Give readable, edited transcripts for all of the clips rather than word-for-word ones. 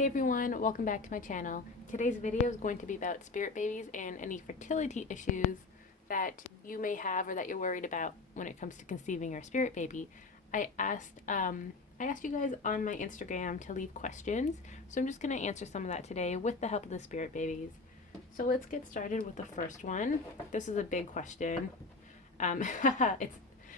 Hey everyone, welcome back to my channel. Today's video is going to be about spirit babies and any fertility issues that you may have or that you're worried about when it comes to conceiving your spirit baby. I asked you guys on my Instagram to leave questions, so I'm just going to answer some of that today with the help of the spirit babies. So let's get started with the first one. This is a big question.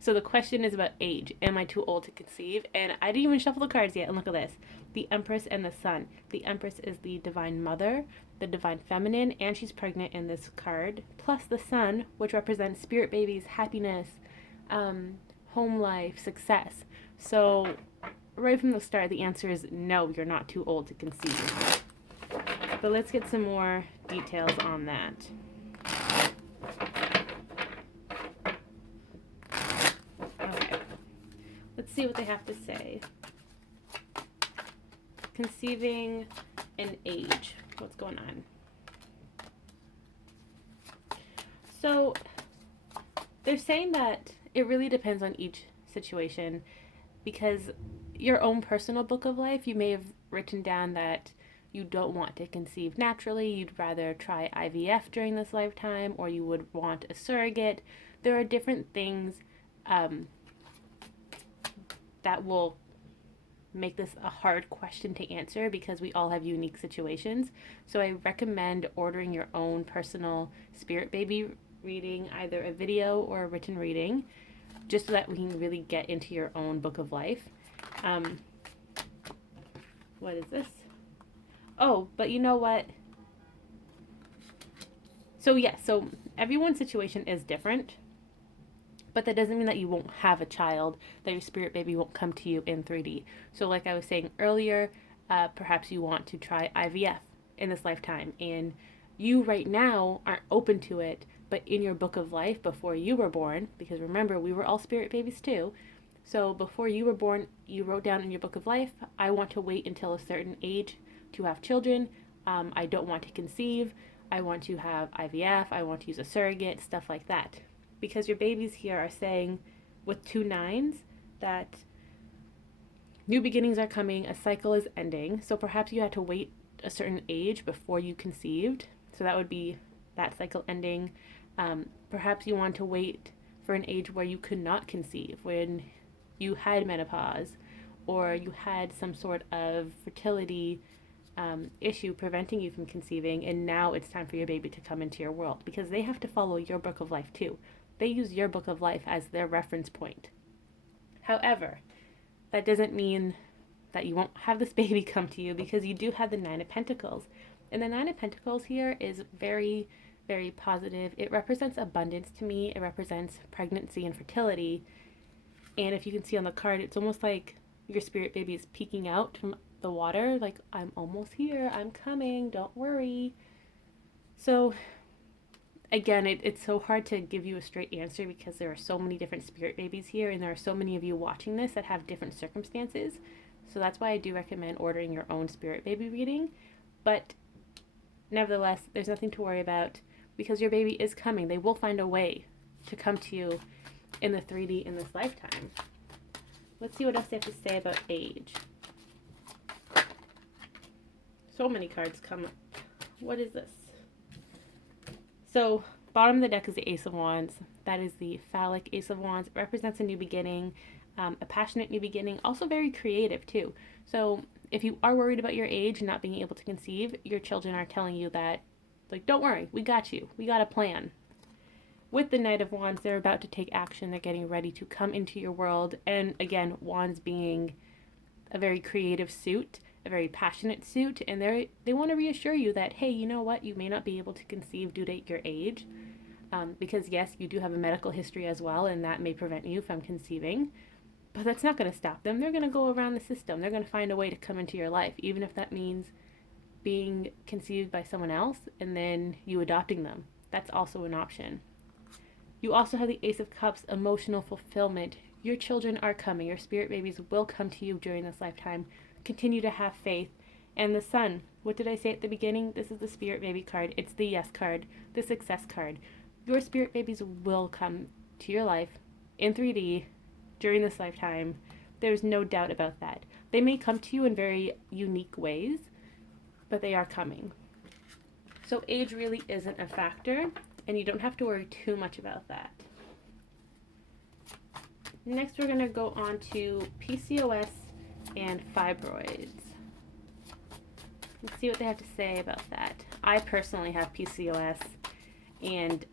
So the question is about age. Am I too old to conceive? And I didn't even shuffle the cards yet. And look at this. The Empress and the Sun. The Empress is the Divine Mother, the Divine Feminine, and she's pregnant in this card. Plus the Sun, which represents spirit babies, happiness, home life, success. So right from the start, the answer is no, you're not too old to conceive. But let's get some more details on that. Let's see what they have to say. Conceiving and age. What's going on? So they're saying that it really depends on each situation, because your own personal book of life, you may have written down that you don't want to conceive naturally, you'd rather try IVF during this lifetime, or you would want a surrogate. There are different things that will make this a hard question to answer because we all have unique situations. So I recommend ordering your own personal spirit baby reading, either a video or a written reading, just so that we can really get into your own book of life. What is this? Oh, but you know what? So so everyone's situation is different. But that doesn't mean that you won't have a child, that your spirit baby won't come to you in 3D. So like I was saying earlier, perhaps you want to try IVF in this lifetime, and you right now aren't open to it, but in your book of life before you were born, because remember, we were all spirit babies too. So before you were born, you wrote down in your book of life, I want to wait until a certain age to have children. I don't want to conceive. I want to have IVF. I want to use a surrogate, stuff like that. Because your babies here are saying with 2 9s that new beginnings are coming, a cycle is ending. So perhaps you had to wait a certain age before you conceived. So that would be that cycle ending. Perhaps you want to wait for an age where you could not conceive, when you had menopause or you had some sort of fertility issue preventing you from conceiving, and now it's time for your baby to come into your world, because they have to follow your book of life too. They use your book of life as their reference point. However, that doesn't mean that you won't have this baby come to you, because you do have the 9 of Pentacles. And the 9 of Pentacles here is very, very positive. It represents abundance to me. It represents pregnancy and fertility. And if you can see on the card, it's almost like your spirit baby is peeking out from the water, like, I'm almost here, I'm coming, don't worry. So again, it's so hard to give you a straight answer because there are so many different spirit babies here, and there are so many of you watching this that have different circumstances. So that's why I do recommend ordering your own spirit baby reading. But nevertheless, there's nothing to worry about, because your baby is coming. They will find a way to come to you in the 3D in this lifetime. Let's see what else they have to say about age. So many cards come up. What is this? So bottom of the deck is the Ace of Wands. That is the phallic Ace of Wands. It represents a new beginning, a passionate new beginning, also very creative too. So if you are worried about your age and not being able to conceive, your children are telling you that, like, don't worry, we got you. We got a plan. With the Knight of Wands, they're about to take action. They're getting ready to come into your world. And again, Wands being a very creative suit, a very passionate suit, and they want to reassure you that, hey, you know what, you may not be able to conceive due to your age, because yes, you do have a medical history as well, and that may prevent you from conceiving, but that's not going to stop them. They're going to go around the system. They're going to find a way to come into your life, even if that means being conceived by someone else and then you adopting them. That's also an option. You also have the Ace of Cups, emotional fulfillment. Your children are coming. Your spirit babies will come to you during this lifetime. Continue to have faith. And the Sun, what did I say at the beginning? This is the spirit baby card. It's the yes card, the success card. Your spirit babies will come to your life in 3D during this lifetime. There's no doubt about that. They may come to you in very unique ways. but they are coming. So age really isn't a factor, and you don't have to worry too much about that. Next, we're going to go on to PCOS and fibroids. Let's see what they have to say about that. I personally have PCOS, and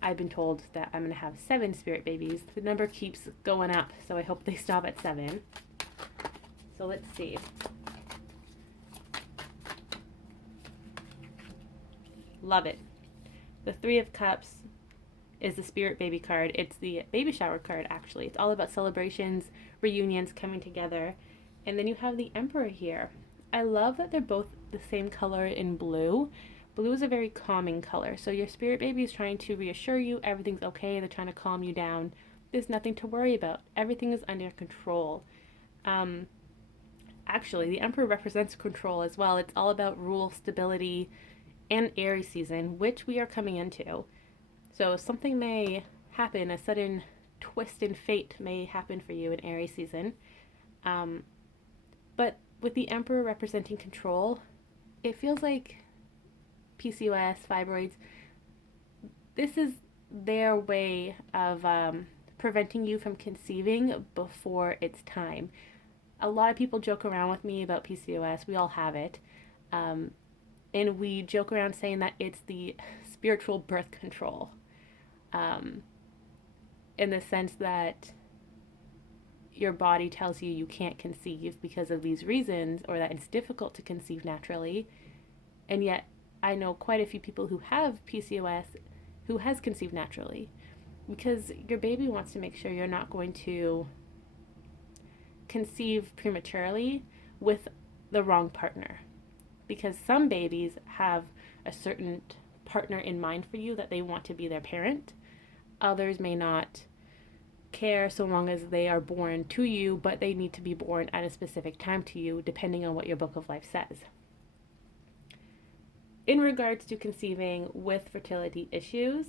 I've been told that I'm going to have 7 spirit babies. The number keeps going up, so I hope they stop at 7. So let's see. Love it. The 3 of Cups is the spirit baby card. It's the baby shower card, actually. It's all about celebrations, reunions, coming together. And then you have the Emperor here. I love that they're both the same color in blue. Blue is a very calming color. So your spirit baby is trying to reassure you everything's okay. They're trying to calm you down. There's nothing to worry about. Everything is under control. Actually, the Emperor represents control as well. It's all about rule, stability, and Aries season, which we are coming into. So something may happen, a sudden twist in fate may happen for you in Aries season. But with the Emperor representing control, it feels like PCOS, fibroids, this is their way of preventing you from conceiving before it's time. A lot of people joke around with me about PCOS. We all have it. And we joke around saying that it's the spiritual birth control. In the sense that your body tells you you can't conceive because of these reasons, or that it's difficult to conceive naturally. And yet I know quite a few people who have PCOS who has conceived naturally, because your baby wants to make sure you're not going to conceive prematurely with the wrong partner. Because some babies have a certain partner in mind for you, that they want to be their parent. Others may not care so long as they are born to you, but they need to be born at a specific time to you, depending on what your book of life says. In regards to conceiving with fertility issues,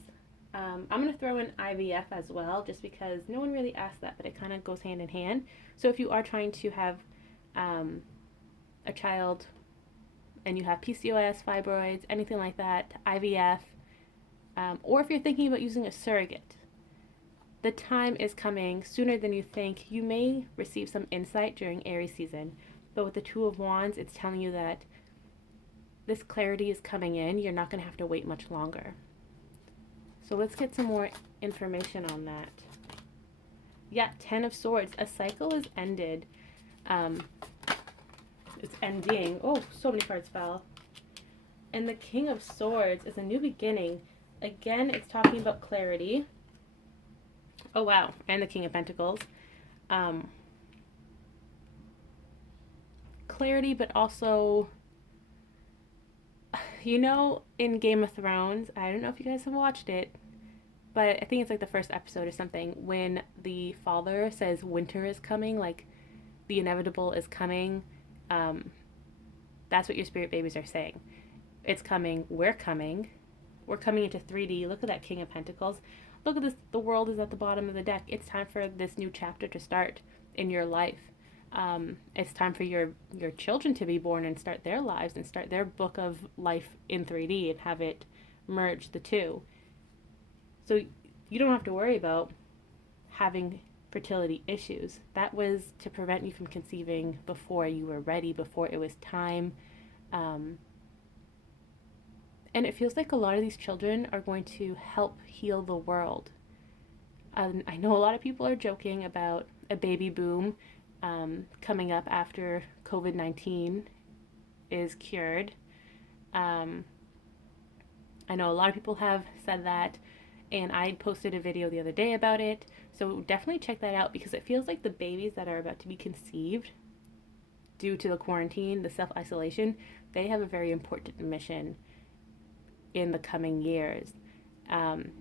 I'm going to throw in IVF as well, just because no one really asked that, but it kind of goes hand in hand. So if you are trying to have a child and you have PCOS, fibroids, anything like that, IVF, or if you're thinking about using a surrogate, the time is coming sooner than you think. You may receive some insight during Aries season, but with the 2 of Wands, it's telling you that this clarity is coming in. You're not going to have to wait much longer. So let's get some more information on that. Yeah, 10 of Swords. A cycle is ended. It's ending. Oh, so many cards fell. And the King of Swords is a new beginning. Again, it's talking about clarity. Oh, wow. And the King of Pentacles. Clarity, but also, you know, in Game of Thrones, I don't know if you guys have watched it, but I think it's like the first episode or something, when the father says winter is coming, like the inevitable is coming. That's what your spirit babies are saying. It's coming. We're coming. We're coming into 3D. Look at that King of Pentacles. Look at this. The world is at the bottom of the deck. It's time for this new chapter to start in your life. It's time for your children to be born and start their lives and start their book of life in 3D and have it merge the two. So you don't have to worry about having fertility issues. That was to prevent you from conceiving before you were ready, before it was time. And it feels like a lot of these children are going to help heal the world. I know a lot of people are joking about a baby boom coming up after COVID-19 is cured. I know a lot of people have said that, and I posted a video the other day about it. So definitely check that out, because it feels like the babies that are about to be conceived due to the quarantine, the self-isolation, they have a very important mission in the coming years.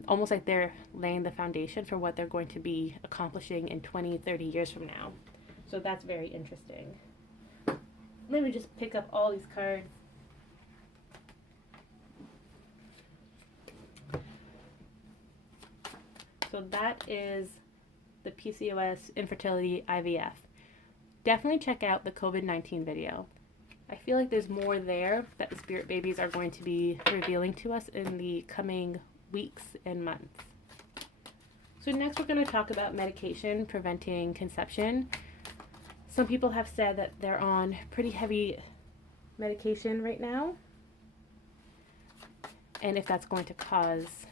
Almost like they're laying the foundation for what they're going to be accomplishing in 20, 30 years from now. So that's very interesting. Let me just pick up all these cards. So that is the PCOS, infertility, IVF. Definitely check out the COVID-19 video. I feel like there's more there that the spirit babies are going to be revealing to us in the coming weeks and months. So next we're going to talk about medication preventing conception. Some people have said that they're on pretty heavy medication right now, and if that's going to cause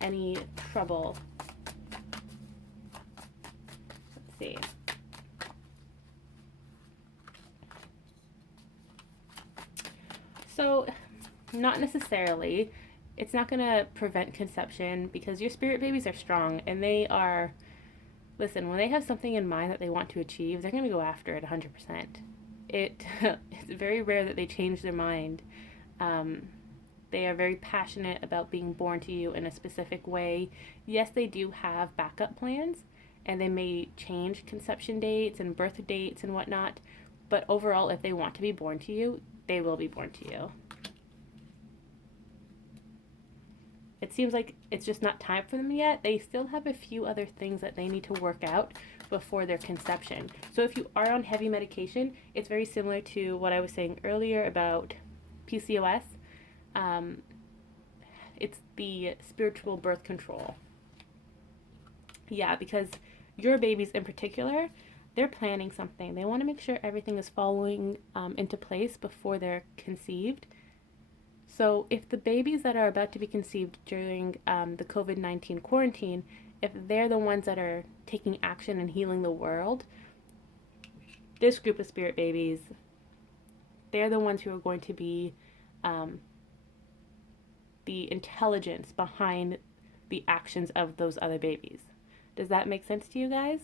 any trouble. Let's see. So, not necessarily. It's not going to prevent conception because your spirit babies are strong and they are, listen, when they have something in mind that they want to achieve, they're going to go after it 100%. It's very rare that they change their mind. They are very passionate about being born to you in a specific way. Yes, they do have backup plans and they may change conception dates and birth dates and whatnot, but overall, if they want to be born to you, they will be born to you. It seems like it's just not time for them yet. They still have a few other things that they need to work out before their conception. So if you are on heavy medication, it's very similar to what I was saying earlier about PCOS. It's the spiritual birth control. Yeah, because your babies in particular, they're planning something. They want to make sure everything is falling into place before they're conceived. So if the babies that are about to be conceived during the COVID-19 quarantine, if they're the ones that are taking action and healing the world, this group of spirit babies, they're the ones who are going to be the intelligence behind the actions of those other babies. Does that make sense to you guys?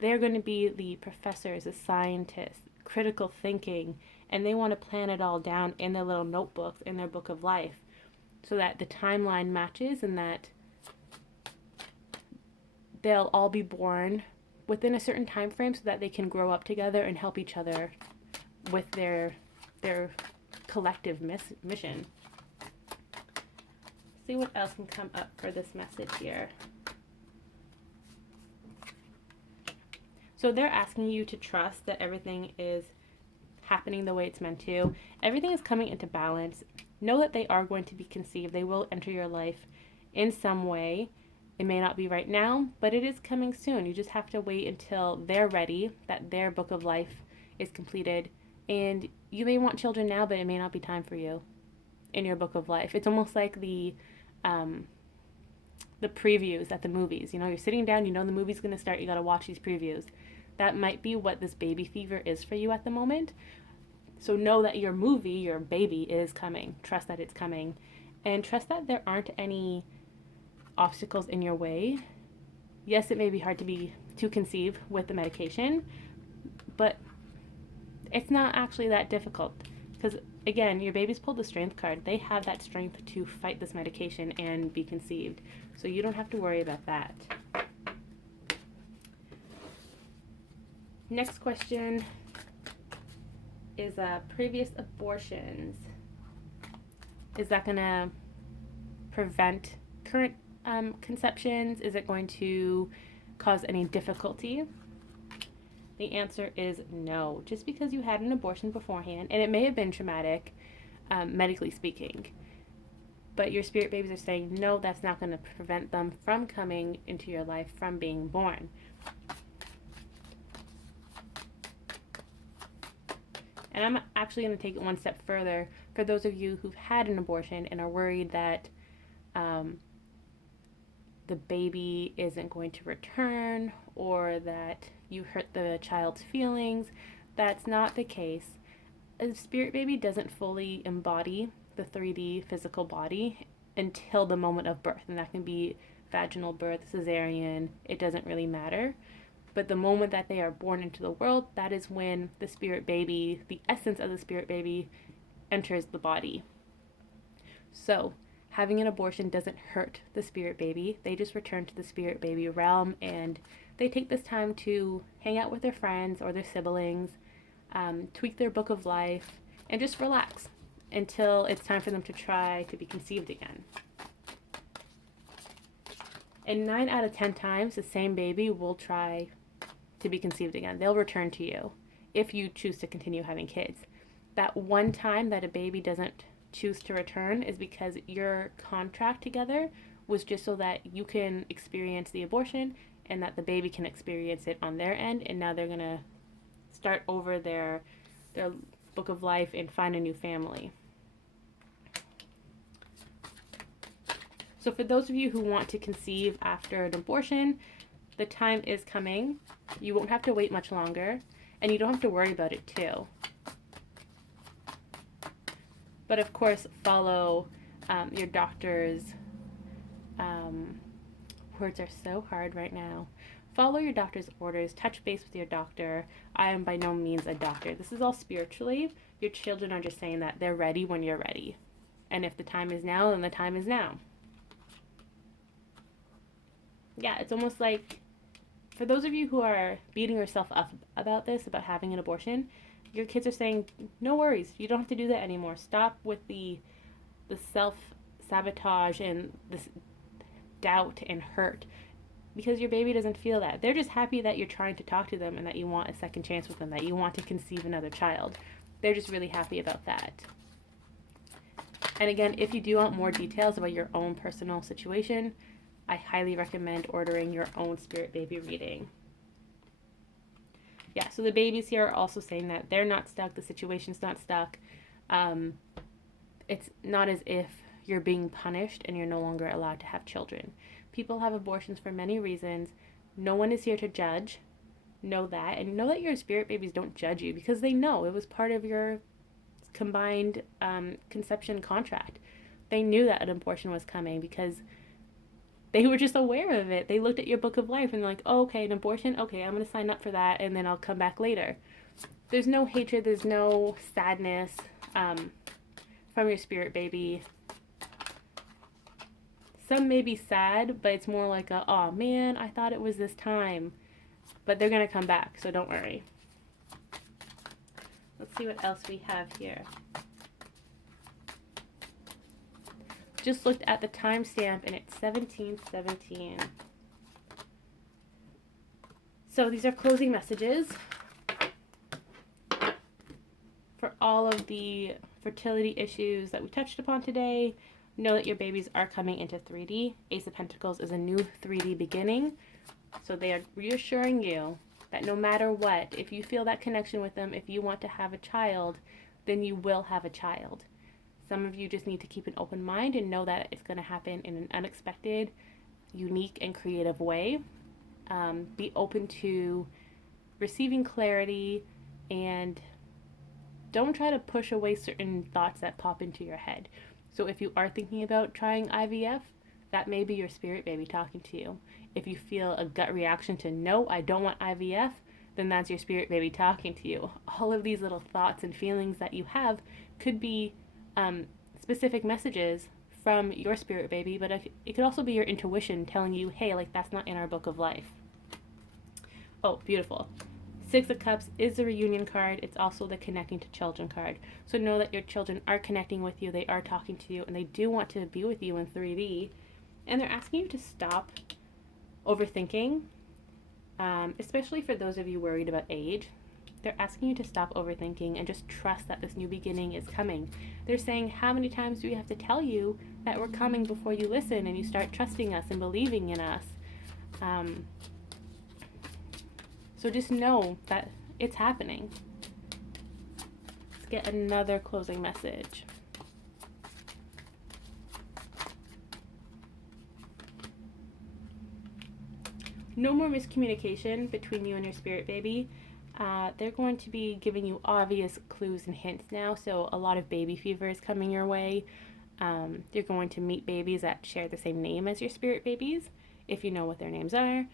They're going to be the professors, the scientists, critical thinking, and they want to plan it all down in their little notebooks, in their book of life, so that the timeline matches and that they'll all be born within a certain time frame so that they can grow up together and help each other with their collective mission. See what else can come up for this message here. So they're asking you to trust that everything is happening the way it's meant to. Everything is coming into balance. Know that they are going to be conceived. They will enter your life in some way. It may not be right now, but it is coming soon. You just have to wait until they're ready, that their book of life is completed. And you may want children now, but it may not be time for you in your book of life. It's almost like the previews at the movies. You know, you're sitting down, you know the movie's going to start, you got to watch these previews. That might be what this baby fever is for you at the moment. So know that your movie, your baby, is coming. Trust that it's coming. And trust that there aren't any obstacles in your way. Yes, it may be hard to conceive with the medication, but it's not actually that difficult. Because, again, your baby's pulled the strength card. They have that strength to fight this medication and be conceived. So you don't have to worry about that. Next question is previous abortions. Is that going to prevent current conceptions? Is it going to cause any difficulty? The answer is no. Just because you had an abortion beforehand, and it may have been traumatic, medically speaking, but your spirit babies are saying, no, that's not going to prevent them from coming into your life, from being born. And I'm actually going to take it one step further. For those of you who've had an abortion and are worried that the baby isn't going to return or that you hurt the child's feelings, that's not the case. A spirit baby doesn't fully embody the 3D physical body until the moment of birth. And that can be vaginal birth, cesarean, it doesn't really matter. But the moment that they are born into the world, that is when the spirit baby, the essence of the spirit baby, enters the body. So, having an abortion doesn't hurt the spirit baby. They just return to the spirit baby realm and they take this time to hang out with their friends or their siblings, tweak their book of life, and just relax until it's time for them to try to be conceived again. And 9 out of 10 times, the same baby will try to be conceived again. They'll return to you if you choose to continue having kids. That one time that a baby doesn't choose to return is because your contract together was just so that you can experience the abortion and that the baby can experience it on their end, and now they're going to start over their book of life and find a new family. So for those of you who want to conceive after an abortion, the time is coming. You won't have to wait much longer, and you don't have to worry about it too. But of course, follow your doctor's, words are so hard right now. Follow your doctor's orders, touch base with your doctor. I am by no means a doctor. This is all spiritually. Your children are just saying that they're ready when you're ready. And if the time is now, then the time is now. Yeah, it's almost like, for those of you who are beating yourself up about this, about having an abortion, your kids are saying, no worries, you don't have to do that anymore. Stop with the self-sabotage and this doubt and hurt, because your baby doesn't feel that. They're just happy that you're trying to talk to them and that you want a second chance with them, that you want to conceive another child. They're just really happy about that. And again, if you do want more details about your own personal situation, I highly recommend ordering your own spirit baby reading. Yeah, so the babies here are also saying that they're not stuck, the situation's not stuck. It's not as if you're being punished and you're no longer allowed to have children. People have abortions for many reasons. No one is here to judge. Know that. And know that your spirit babies don't judge you, because they know it was part of your combined conception contract. They knew that an abortion was coming because they were just aware of it. They looked at your book of life and they're like, oh, okay, an abortion? Okay, I'm going to sign up for that, and then I'll come back later. There's no hatred, there's no sadness from your spirit baby. Some may be sad, but it's more like a, oh man, I thought it was this time. But they're going to come back, so don't worry. Let's see what else we have here. Just looked at the timestamp and it's 17:17. So these are closing messages for all of the fertility issues that we touched upon today. Know that your babies are coming into 3D. Ace of Pentacles is a new 3D beginning. So they are reassuring you that no matter what, if you feel that connection with them, if you want to have a child, then you will have a child. Some of you just need to keep an open mind and know that it's going to happen in an unexpected, unique, and creative way. Be open to receiving clarity, and don't try to push away certain thoughts that pop into your head. So if you are thinking about trying IVF, that may be your spirit baby talking to you. If you feel a gut reaction to no, I don't want IVF, then that's your spirit baby talking to you. All of these little thoughts and feelings that you have could be specific messages from your spirit baby, but it could also be your intuition telling you, hey, like, that's not in our book of life. Oh, beautiful. Six of Cups is the reunion card. It's also the connecting to children card. So know that your children are connecting with you, they are talking to you, and they do want to be with you in 3D. And they're asking you to stop overthinking, especially for those of you worried about age. They're asking you to stop overthinking and just trust that this new beginning is coming. They're saying, how many times do we have to tell you that we're coming before you listen and you start trusting us and believing in us? So just know that it's happening. Let's get another closing message. No more miscommunication between you and your spirit baby. They're going to be giving you obvious clues and hints now, so a lot of baby fever is coming your way. You're going to meet babies that share the same name as your spirit babies, if you know what their names are.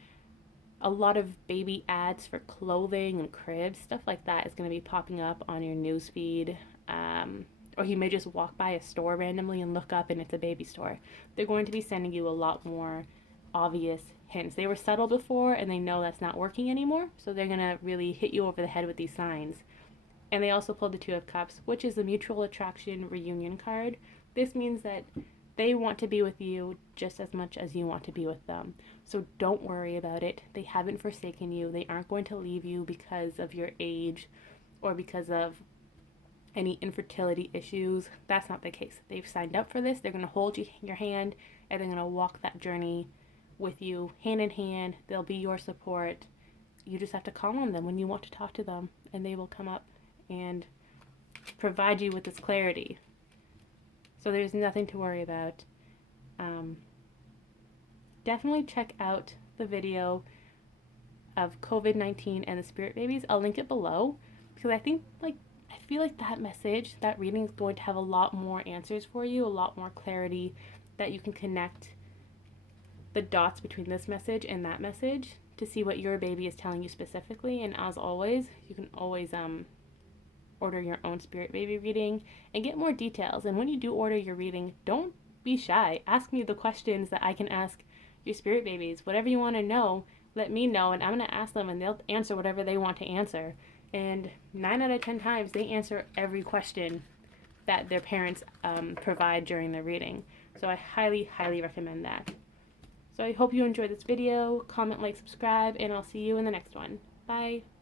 A lot of baby ads for clothing and cribs, stuff like that, is going to be popping up on your newsfeed. Or you may just walk by a store randomly and look up and it's a baby store. They're going to be sending you a lot more obvious hints. They were subtle before and they know that's not working anymore, so they're going to really hit you over the head with these signs. And they also pulled the Two of Cups, which is the mutual attraction reunion card. This means that they want to be with you just as much as you want to be with them. So don't worry about it. They haven't forsaken you. They aren't going to leave you because of your age or because of any infertility issues. That's not the case. They've signed up for this. They're going to hold your hand, and they're going to walk that journey with you hand in hand. They'll be your support. You just have to call on them when you want to talk to them, and they will come up and provide you with this clarity. So there's nothing to worry about. Definitely check out the video of COVID-19 and the spirit babies. I'll link it below, because I feel like that message, that reading, is going to have a lot more answers for you, a lot more clarity, that you can connect the dots between this message and that message to see what your baby is telling you specifically. And as always, you can always order your own spirit baby reading and get more details. And when you do order your reading, don't be shy. Ask me the questions that I can ask your spirit babies. Whatever you want to know, let me know, and I'm going to ask them, and they'll answer whatever they want to answer. And 9 out of 10 times, they answer every question that their parents provide during the reading. So I highly, highly recommend that. So I hope you enjoyed this video. Comment, like, subscribe, and I'll see you in the next one. Bye.